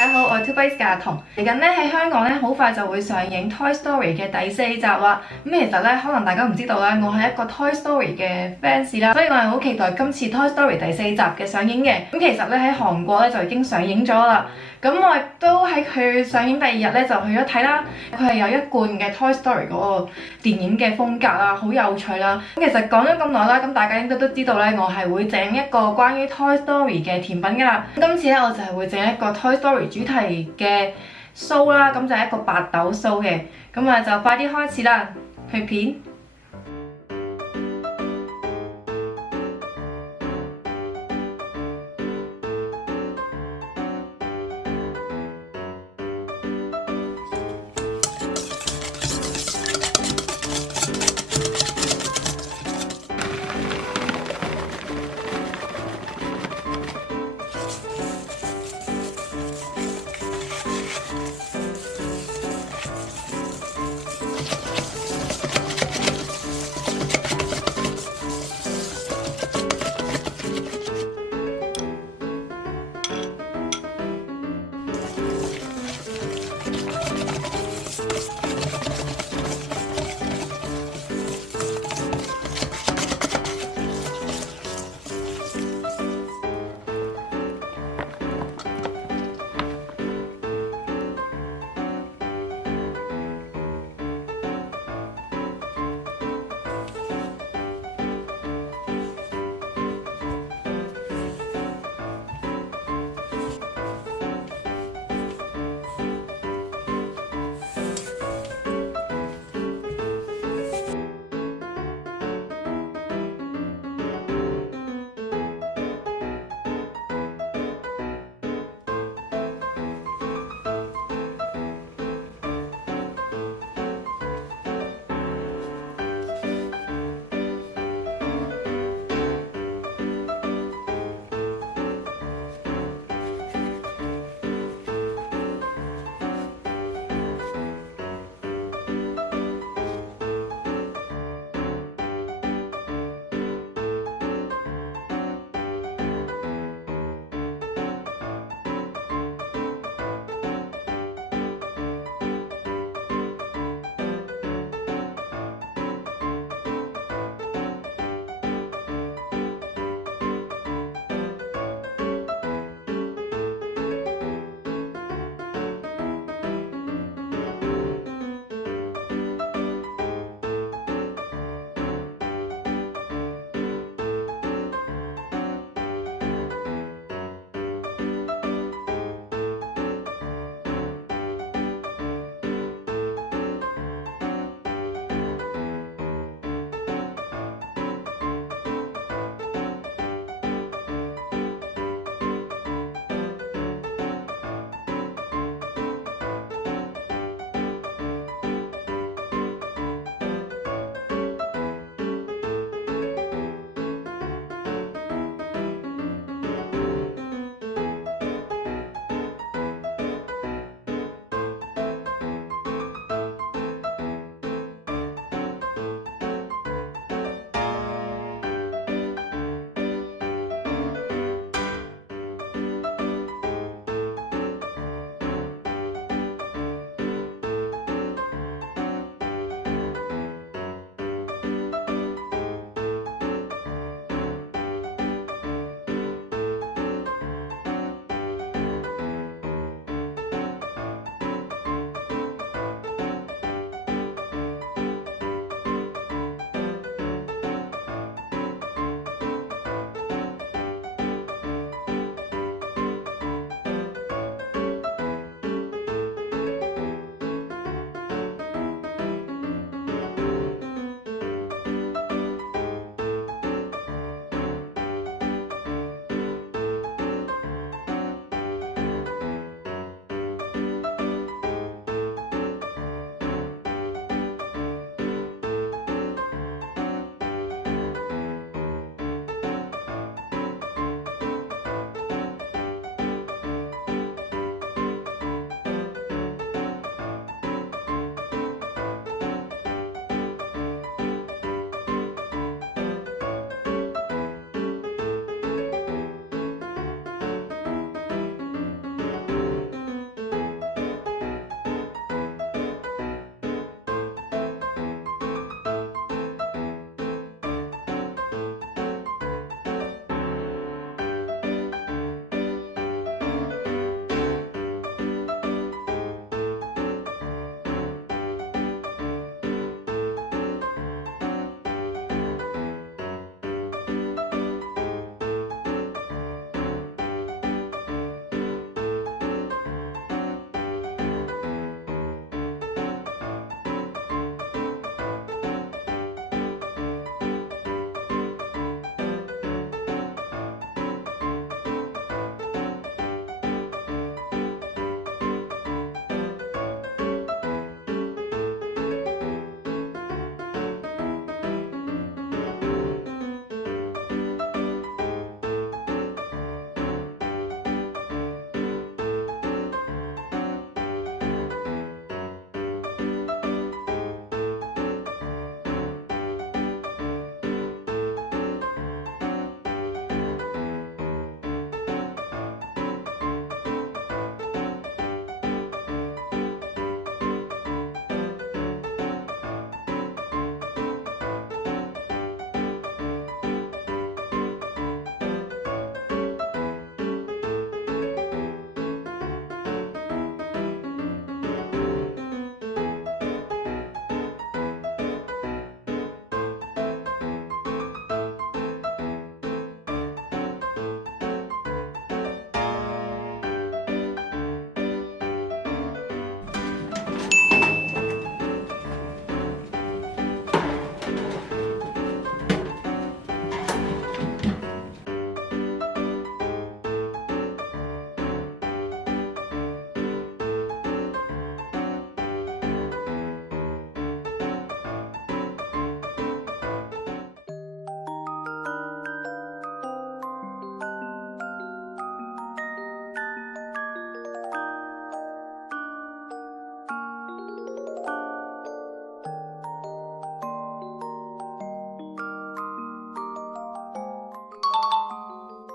大家好，我係 2Base 嘅阿童。嚟緊咧喺香港咧，好快就會上映 Toy Story 嘅第4集啦。咁其實咧，可能大家唔知道啦，我係一個 Toy Story 嘅 fans 啦，所以我係好期待今次 Toy Story 第4集嘅上映嘅。咁其實咧喺韓國咧就已經上映咗啦。咁我亦都喺佢上映第2日咧就去咗睇啦。佢係有一貫嘅 Toy Story 嗰個電影嘅風格啦，好有趣啦。咁其實講咗咁耐啦，咁大家應該都知道咧，我係會整一個關於 Toy Story 嘅甜品㗎啦。今次咧我就係會整一個 Toy Story 主題嘅酥啦，咁就係一個白豆酥嘅。咁啊就快啲開始啦，去片。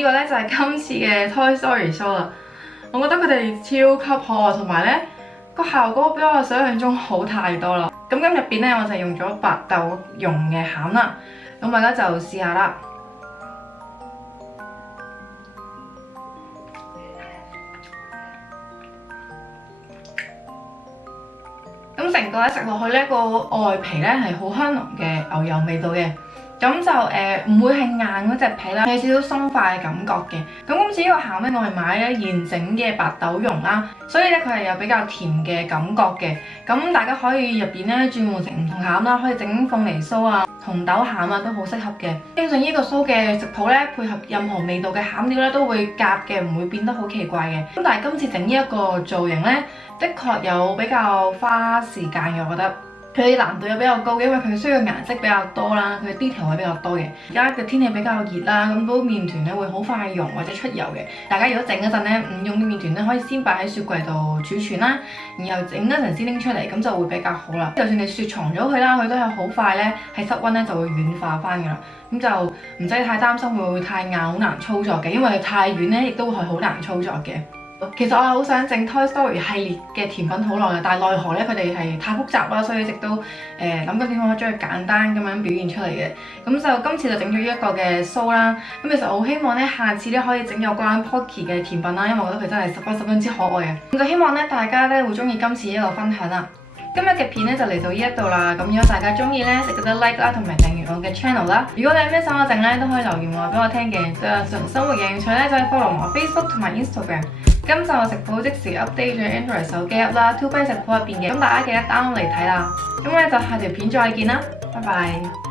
呢個咧就係今次嘅 Toy Story Show 啦。我覺得佢哋超級可愛，同埋咧個效果比我想象中好太多啦。咁入邊咧我就用咗白豆蓉嘅餡啦，咁大家就試下啦。咁成個咧食落去咧個外皮咧係好香濃嘅牛油味道嘅。咁就唔會係硬嗰隻皮啦，有少少鬆化嘅感覺嘅。咁今次呢個餡咧，我係買咧現整嘅白豆蓉啦，所以咧佢係有比較甜嘅感覺嘅。咁大家可以入邊咧轉換成唔同餡啦，可以整鳳梨酥啊、紅豆餡啊都好適合嘅。基本上呢個酥嘅食譜咧，配合任何味道嘅餡料咧都會夾嘅，唔會變得好奇怪嘅。咁但係今次整呢一個造型咧，的確有比較花時間嘅，我覺得。佢難度又比較高，因為佢需要顏色比較多啦，佢 detail 係比較多嘅。而家嘅天氣比較熱啦，咁嗰麵團咧會好快溶或者出油嘅。大家如果整嗰陣咧，唔用啲麵團咧，可以先擺喺雪櫃度儲存啦，然後整嗰陣先拎出嚟，咁就會比較好啦。就算你雪藏咗佢啦，佢都係好快咧喺室溫咧就會軟化翻㗎啦。咁就唔使太擔心會唔會太硬好難操作嘅，因為太軟咧亦都係好難操作嘅。其實我係好想整 Toy Story 系列嘅甜品好耐嘅，但係奈何咧佢哋係太複雜啦，所以一直都諗緊點樣可以將佢簡單咁樣表現出嚟嘅。咁就今次就整咗一個嘅酥啦。咁其實我好希望咧下次咧可以整有關 Pocky 嘅甜品啦，因為我覺得佢真係十分之可愛嘅。咁就希望咧大家咧會中意今次呢個分享啦。今日嘅片咧就嚟到呢一度啦。咁如果大家中意咧，就記得 like 啦，同埋訂閱我嘅 channel 啦。如果你有咩想我整咧，都可以留言話俾我聽嘅。對日常生活有興趣咧，就可以 follow 我 Facebook 同埋 Instagram。今集我食譜即時 update 咗 Android 手機 app 啦，2Bay 食譜入邊嘅，咁大家記得 download 嚟睇啦。咁我哋就下條片再見啦，拜拜。